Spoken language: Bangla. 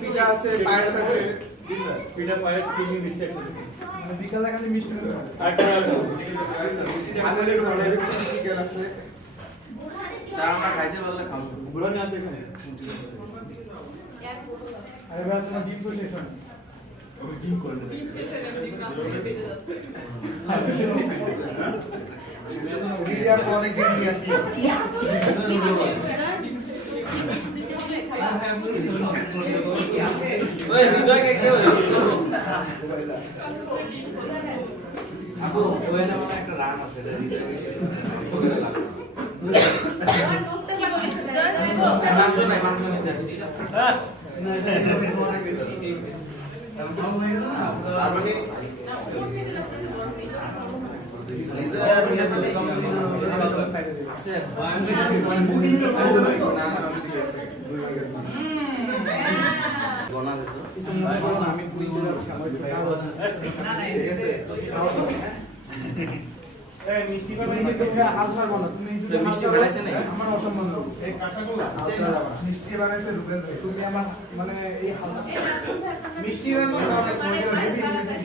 পিঠা আছে, পায়েস আছে। পিঠা পায়েস কিনি মিষ্টি আছে। বিকালে খালি মিষ্টি দেবে। চিকেন আছে। চা আমরা খাইতে পারলে খাবো। বুড়ানি আছে এখানে। আরে ভাই তোমার ডিম তো শেষ হয়। ডিম করে দে। ডিম শেষে ডিম না করে বেরিয়ে যাচ্ছে। রিয়া অনেক দিন নিয়ে আসছে। ওই হৃদয়কে কেউ আপু ওই না আমার একটা রান আছে হৃদয়কে ওকে লাগবে মাংস নাই আমি পুলিশে যাচ্ছি আমার কাজ আছে। ঠিক আছে? এই মিষ্টি বানাইছে তুমি হাল ছাড়বো না। তুমি যদি মিষ্টি বানাইছে না আমার অসম্মান হবে। এই কাঁচাগুলো মিষ্টি বানাইছে রূপেন্দ্র। তুমি আমার মানে এই হাল মিষ্টি বানাইছে অনেক